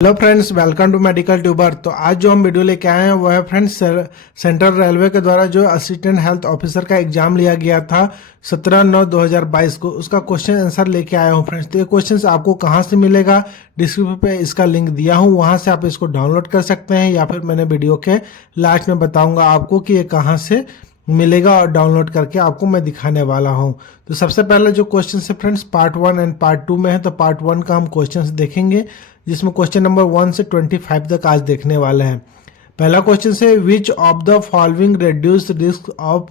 Hello friends, welcome to medical tuber. तो आज जो हम वीडियो लेके आए हैं वो है फ्रेंड्स सेंट्रल रेलवे के द्वारा जो असिस्टेंट हेल्थ ऑफिसर का एग्जाम लिया गया था 17/9/2022 को, उसका क्वेश्चन आंसर लेके आया हूँ फ्रेंड्स। तो ये क्वेश्चन आपको कहाँ से मिलेगा, डिस्क्रिप्शन पे इसका लिंक दिया हूँ, वहाँ से आप इसको डाउनलोड कर सकते हैं या फिर मैंने वीडियो के लास्ट में बताऊँगा आपको कि ये कहाँ से मिलेगा और डाउनलोड करके आपको मैं दिखाने वाला हूँ। तो सबसे पहले जो क्वेश्चन है फ्रेंड्स पार्ट 1 एंड पार्ट 2 में है। तो पार्ट 1 का हम क्वेश्चन देखेंगे जिसमें क्वेश्चन नंबर 1 से 25 तक आज देखने वाले हैं। पहला क्वेश्चन है which of the following reduce risk of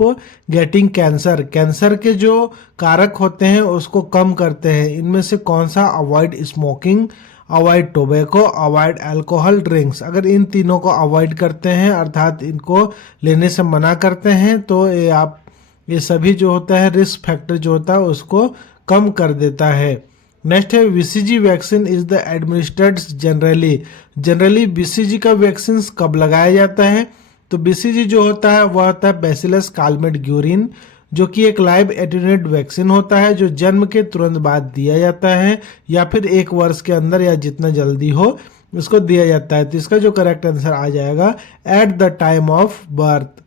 getting cancer. Cancer के जो कारक होते हैं उसको कम करते हैं, इनमें से कौन सा? Avoid smoking, avoid tobacco, avoid alcohol drinks. अगर इन तीनों को अवॉइड करते हैं अर्थात इनको लेने से मना करते हैं तो ये सभी जो होता है रिस्क फैक्टर जो होता है उसको कम कर देता है। नेक्स्ट है BCG vaccine is the administered generally BCG का वैक्सीन कब लगाया जाता है? तो बीसीजी जो होता है वह होता है बैसिलस कालमेट-ग्यूरिन, जो कि एक लाइव एटेन्यूएट वैक्सीन होता है जो जन्म के तुरंत बाद दिया जाता है या फिर 1 वर्ष के अंदर या जितना जल्दी हो इसको दिया जाता है। तो इसका जो करेक्ट आंसर आ जाएगा at the time of birth.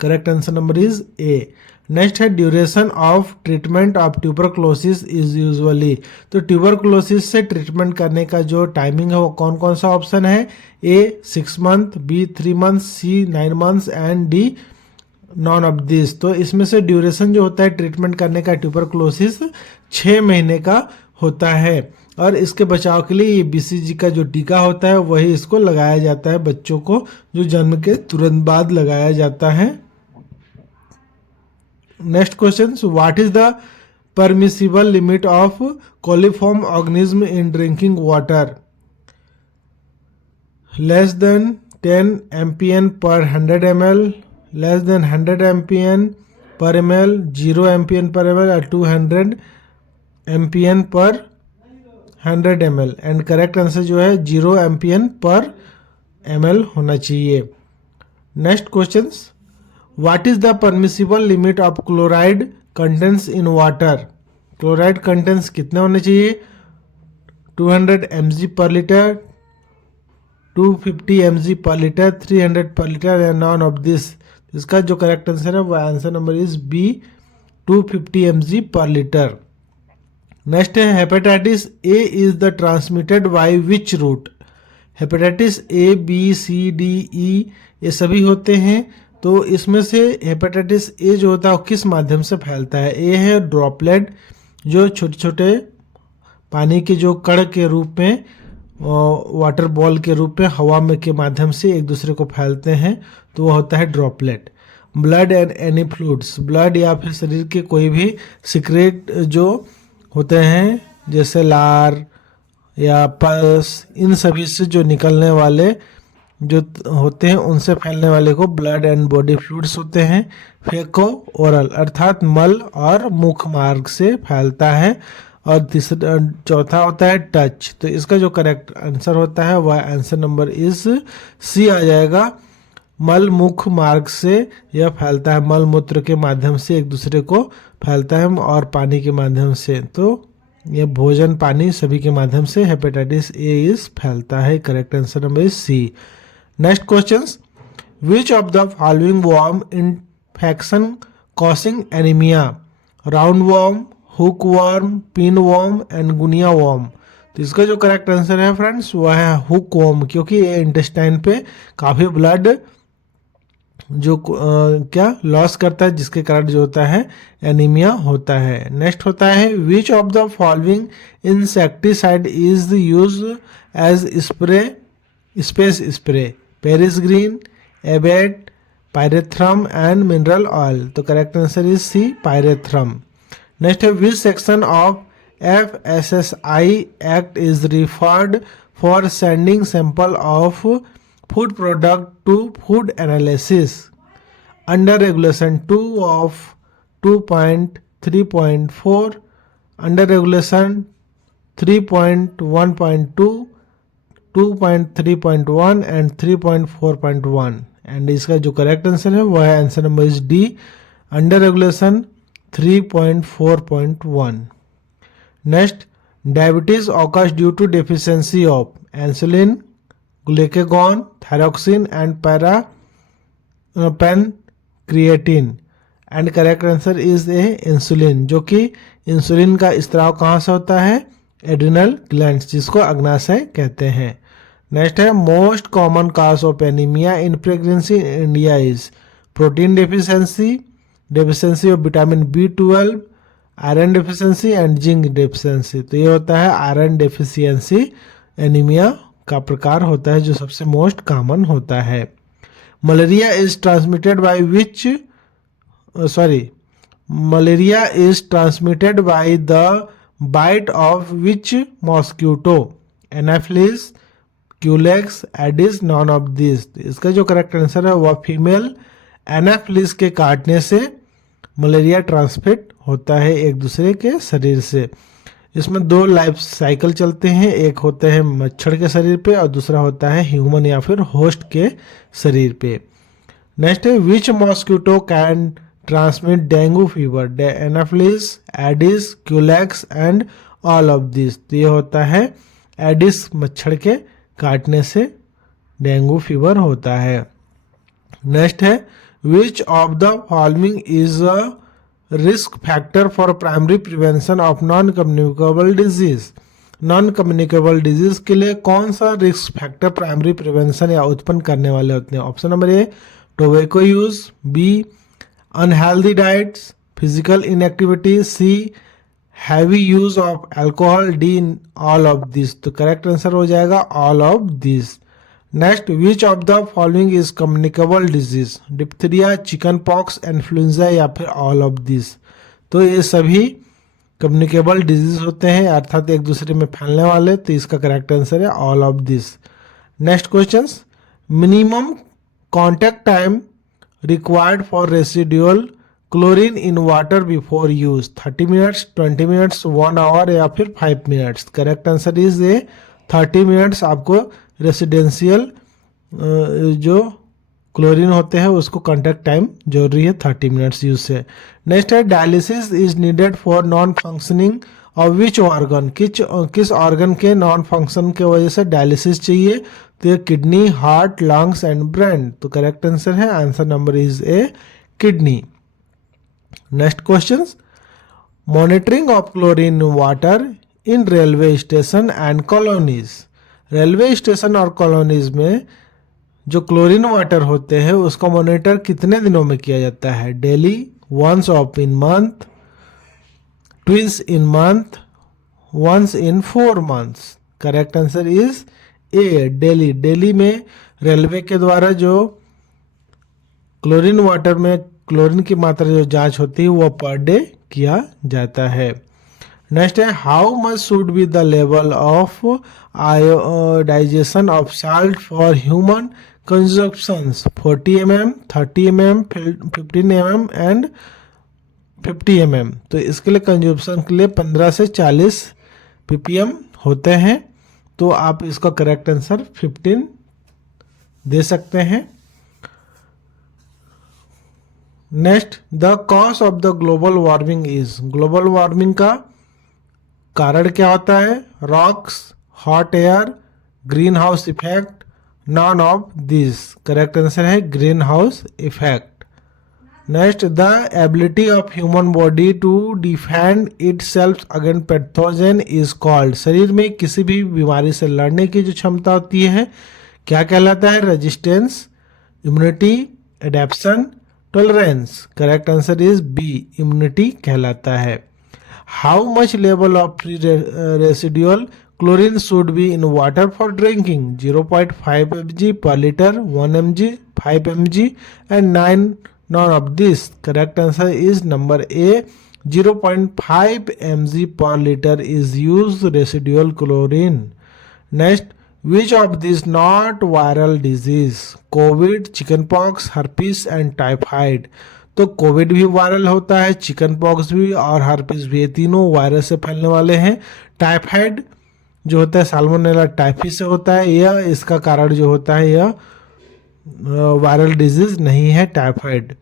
Correct answer number is A. Next है duration of treatment of tuberculosis is usually. तो ट्यूबरक्लोसिस से ट्रीटमेंट करने का जो टाइमिंग है वो कौन कौन सा ऑप्शन है? A 6 month, b 3 month, c 9 months and d none of this. तो इसमें से ड्यूरेशन जो होता है ट्रीटमेंट करने का ट्यूबरक्लोसिस 6 महीने का होता है और इसके बचाव के लिए ये बीसीजी का जो टीका होता है वही इसको लगाया जाता है बच्चों को, जो जन्म के तुरंत बाद लगाया जाता है। Next question, what is the permissible limit of coliform organism in drinking water? Less than 10 MPN पर 100 ml, लेस देन 100 MPN पर ml, 0 MPN पर ml और 200 MPN पर 100 ml। एंड करेक्ट आंसर जो है 0 MPN पर ml होना चाहिए। Next question, what is the permissible limit of chloride contents in water? Chloride contents कितने होने चाहिए? 200 mg पर लीटर, 250 mg पर लीटर, 300 पर लीटर या नॉन ऑफ दिस। इसका जो करेक्ट आंसर है वो answer number is b 250 mg पर लीटर। नेक्स्ट है hepatitis a is the transmitted by which route? Hepatitis a b c d e ये सभी होते हैं, तो इसमें से हेपेटाइटिस ए जो होता है वो किस माध्यम से फैलता है? ए है ड्रॉपलेट, जो छोटे छोटे पानी के जो कण के रूप में वाटर बॉल के रूप में हवा में के माध्यम से एक दूसरे को फैलते हैं, तो वो होता है droplet. Blood and any fluids, blood या फिर शरीर के कोई भी सीक्रेट जो होते हैं जैसे लार या पल्स, इन सभी से जो निकलने वाले जो होते हैं उनसे फैलने वाले को ब्लड एंड बॉडी फ्लूइड्स होते हैं। फेको ओरल अर्थात मल और मुख मार्ग से फैलता है। और तीसरा चौथा होता है टच। तो इसका जो करेक्ट आंसर होता है वह आंसर नंबर इज सी आ जाएगा। मल मुख मार्ग से यह फैलता है, मल मूत्र के माध्यम से एक दूसरे को फैलता है और पानी के माध्यम से। तो यह भोजन पानी सभी के माध्यम से हेपेटाइटिस ए इज फैलता है। Correct answer number is C. Next question, which of the following worm infection causing anaemia? Round worm, hook worm, pin worm and guinea worm. तो इसका जो करेक्ट आंसर है फ्रेंड्स वह है हुक वर्म, क्योंकि ये इंटेस्टाइन पे काफ़ी ब्लड जो क्या लॉस करता है जिसके कारण जो होता है एनीमिया होता है। नेक्स्ट होता है which of the following insecticide is use as space spray? Paris green, abate, pyrethrum and mineral oil. तो correct answer is C pyrethrum. Next है which section of FSSAI act is referred for sending sample of food product to food analysis? Under regulation 2 of 2.3.4, under regulation 3.1.2, 2.3.1 and 3.4.1। And इसका जो correct answer है वह है answer number is D, under regulation 3.4.1। Next, diabetes occurs due to deficiency of insulin, glucagon, thyroxine and pancreatin. And correct answer is a insulin, जो कि insulin का स्त्राव कहाँ से होता है? एड्रिनल ग्लैंड्स, जिसको अग्नाशय कहते हैं। नेक्स्ट है most common cause of anaemia in pregnancy in India is protein deficiency, deficiency of vitamin B12, iron deficiency and zinc deficiency. तो ये होता है आयरन डेफिशिएंसी एनीमिया का प्रकार होता है, जो सबसे मोस्ट कॉमन होता है। Malaria is transmitted by which Malaria is transmitted by the bite of which mosquito? Anopheles, Culex, Aedes, none of these। इसका जो करेक्ट आंसर है वह फीमेल एनाफ्लिस के काटने से मलेरिया ट्रांसमिट होता है एक दूसरे के शरीर से। इसमें दो लाइफ साइकिल चलते हैं, एक होते हैं मच्छर के शरीर पे और दूसरा होता है ह्यूमन या फिर होस्ट के शरीर पे। नेक्स्ट है which mosquito can transmit dengue fever? Anopheles, aedes, culex and all of this. तो ये होता है एडिस मच्छर के काटने से डेंगू फीवर होता है। नेक्स्ट है which of the following is a risk factor for primary prevention of non communicable disease? Non communicable disease के लिए कौन सा रिस्क फैक्टर प्राइमरी प्रिवेंशन या उत्पन्न करने वाले होते हैं? Option number a tobacco use, b unhealthy diets, physical inactivity, c heavy use of alcohol, d all of this. तो करेक्ट आंसर हो जाएगा all of this. Next which of the following is communicable disease? Diphtheria, chicken pox, influenza या फिर all of this. तो ये सभी communicable disease होते हैं, अर्थात एक दूसरे में फैलने वाले। तो इसका करेक्ट आंसर है all of this. Next question, minimum contact time required for residual chlorine in water before use? 30 minutes, 20 minutes, 1 hour या फिर 5 minutes. Correct answer is a 30 minutes आपको रेसिडेंशियल जो क्लोरीन होते हैं उसको कॉन्टैक्ट टाइम जरूरी है 30 मिनट्स यूज से। नेक्स्ट है dialysis is needed for non functioning of which organ? किस ऑर्गन के नॉन फंक्शन के वजह से डायलिसिस चाहिए? तो ये kidney, heart, lungs and brain. तो करेक्ट आंसर है answer number is A kidney. Next question, monitoring of chlorine water in railway station and colonies. Railway station और कॉलोनीज में जो क्लोरीन वाटर होते हैं उसका मॉनिटर कितने दिनों में किया जाता है? Daily, once of in month, twins in month, once in 4 months. Correct answer is a daily. Daily में रेलवे के द्वारा जो क्लोरीन वाटर में क्लोरीन की मात्रा जो जांच होती है वो पर डे किया जाता है। नेक्स्ट है how much should be the level of iodization of salt for human consumptions? 40 mm, 30 mm, 15 mm and 50 mm। तो इसके लिए कंजप्शन के लिए 15 से 40 ppm होते हैं। तो आप इसका करेक्ट आंसर 15 दे सकते हैं। Next, the cause of the global warming is? Global warming का कारण क्या होता है? Rocks, hot air, green house effect, none of this. Correct answer है green house effect. Next, the ability of human body to defend itself against pathogen is called? शरीर में किसी भी बीमारी से लड़ने की जो क्षमता होती है क्या कहलाता है? Resistance, immunity, adaptation, tolerance. Correct answer is b, immunity कहलाता है। How much level of free residual chlorine should be in water for drinking? 0.5 mg per liter, 1 mg, 5 mg and 9 none of this. Correct answer is number A, 0.5 mg per liter is used residual chlorine. Next, which of these not viral disease? COVID, chickenpox, herpes and typhoid. तो Covid भी viral होता है, chicken pox भी और herpes भी, ये तीनों virus से फैलने वाले हैं। टाइफाइड जो होता है साल्मोनेला टाइफी से होता है, यह इसका कारण जो होता है यह वायरल डिजीज नहीं है टाइफाइड।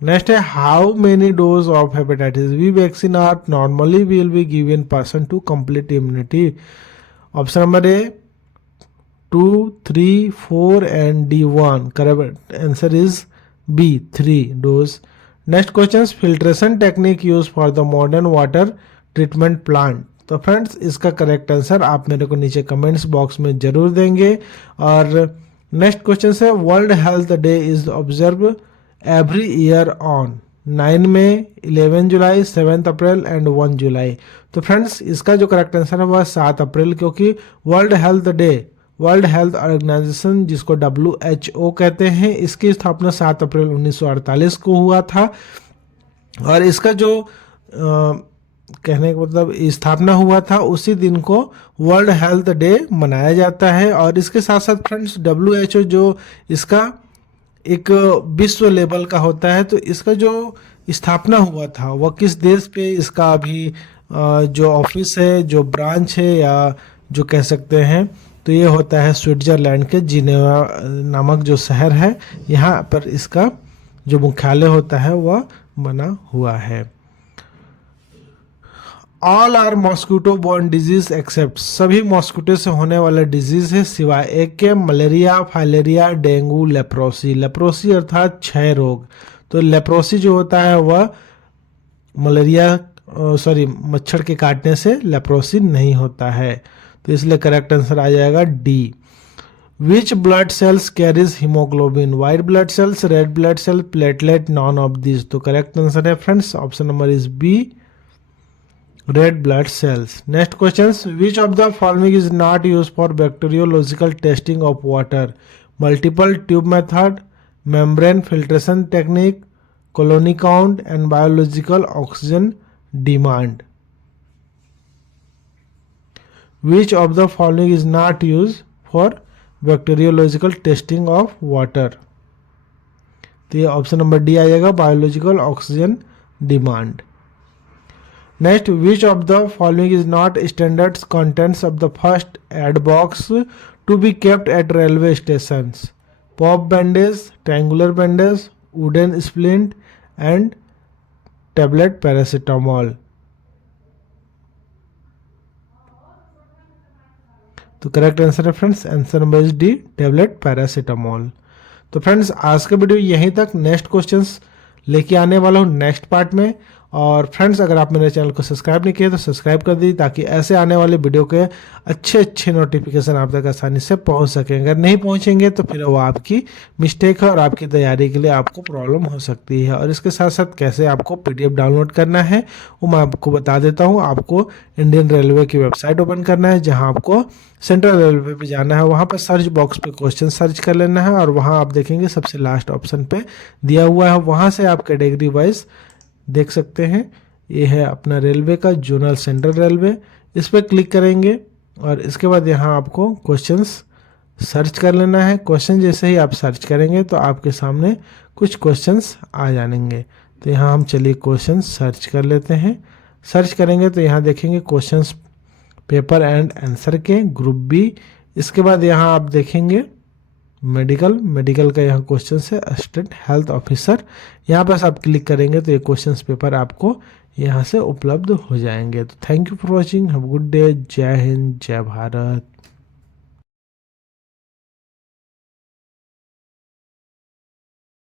नेक्स्ट है how many dose of hepatitis B vaccine are normally will be given person to complete immunity? Option number A 2, 3, 4 and D1. Correct answer is B, 3 dose. Next question, filtration technique use for the modern water treatment plant. तो friends इसका correct answer आप मेरे को नीचे comments box में जरूर देंगे. और नेक्स्ट क्वेश्चन है, world health day is observe every year on 9 May, 11 July, 7 April and 1 July. तो फ्रेंड्स इसका जो करेक्ट आंसर है वह 7 अप्रैल, क्योंकि world health day, world health organization जिसको WHO कहते हैं, इसकी स्थापना 7 अप्रैल 1948 को हुआ था. और इसका जो कहने का मतलब स्थापना हुआ था उसी दिन को वर्ल्ड हेल्थ डे मनाया जाता है. और इसके साथ साथ फ्रेंड्स WHO जो इसका एक विश्व लेवल का होता है, तो इसका जो स्थापना हुआ था वह किस देश पे इसका अभी जो ऑफिस है, जो ब्रांच है या जो कह सकते हैं, तो ये होता है स्विट्जरलैंड के जिनेवा नामक जो शहर है, यहाँ पर इसका जो मुख्यालय होता है वह बना हुआ है. All are mosquito borne disease except, सभी मॉस्किटो से होने वाला डिजीज है सिवाय एक के, malaria, filaria, dengue, leprosy. Leprosy अर्थात क्षय रोग. तो लेप्रोसी जो होता है वह मलेरिया मच्छर के काटने से लेप्रोसी नहीं होता है. तो इसलिए करेक्ट आंसर आ जाएगा D. Which blood cells carries haemoglobin, white blood cells, red blood cell, platelet, none of this. तो करेक्ट आंसर है friends option number is B, red blood cells. Next question, which of the following is not use for bacteriological testing of water, multiple tube method, membrane filtration technique, colony count and biological oxygen demand. Which of the following is not used for bacteriological testing of water? तो ये option number D आ जाएगा, biological oxygen demand. Next, which of the following is not standard contents of the first aid box to be kept at railway station, pop bandage, triangular bandage, wooden splint and tablet paracetamol. तो correct answer है friends answer number is D, tablet paracetamol. तो friends आज का video यहीं तक. Next questions लेके आने वाला हूँ नेक्स्ट पार्ट में. और फ्रेंड्स अगर आप मेरे चैनल को सब्सक्राइब नहीं किए तो सब्सक्राइब कर दीजिए, ताकि ऐसे आने वाले वीडियो के अच्छे नोटिफिकेशन आप तक आसानी से पहुंच सकें. अगर नहीं पहुंचेंगे तो फिर वो आपकी मिस्टेक है और आपकी तैयारी के लिए आपको प्रॉब्लम हो सकती है. और इसके साथ साथ कैसे आपको PDF डाउनलोड करना है वो मैं आपको बता देता हूँ. आपको इंडियन रेलवे की वेबसाइट ओपन करना है, जहाँ आपको सेंट्रल रेलवे पे जाना है, वहाँ पर सर्च बॉक्स पे क्वेश्चन सर्च कर लेना है और वहाँ आप देखेंगे सबसे लास्ट ऑप्शन पे दिया हुआ है, वहाँ से आप कैटेगरी वाइज देख सकते हैं. ये है अपना रेलवे का जोनल सेंट्रल रेलवे, इस पर क्लिक करेंगे और इसके बाद यहाँ आपको क्वेश्चंस सर्च कर लेना है. क्वेश्चन जैसे ही आप सर्च करेंगे तो आपके सामने कुछ क्वेश्चंस आ जाएंगे. तो यहाँ हम चलिए क्वेश्चन सर्च कर लेते हैं. सर्च करेंगे तो यहाँ देखेंगे क्वेश्चंस पेपर एंड आंसर के ग्रुप बी. इसके बाद यहाँ आप देखेंगे मेडिकल का यहाँ क्वेश्चन है असिस्टेंट हेल्थ ऑफिसर. यहाँ पर आप क्लिक करेंगे तो ये क्वेश्चंस पेपर आपको यहाँ से उपलब्ध हो जाएंगे. तो thank you for watching, have a good day. जय हिंद, जय भारत.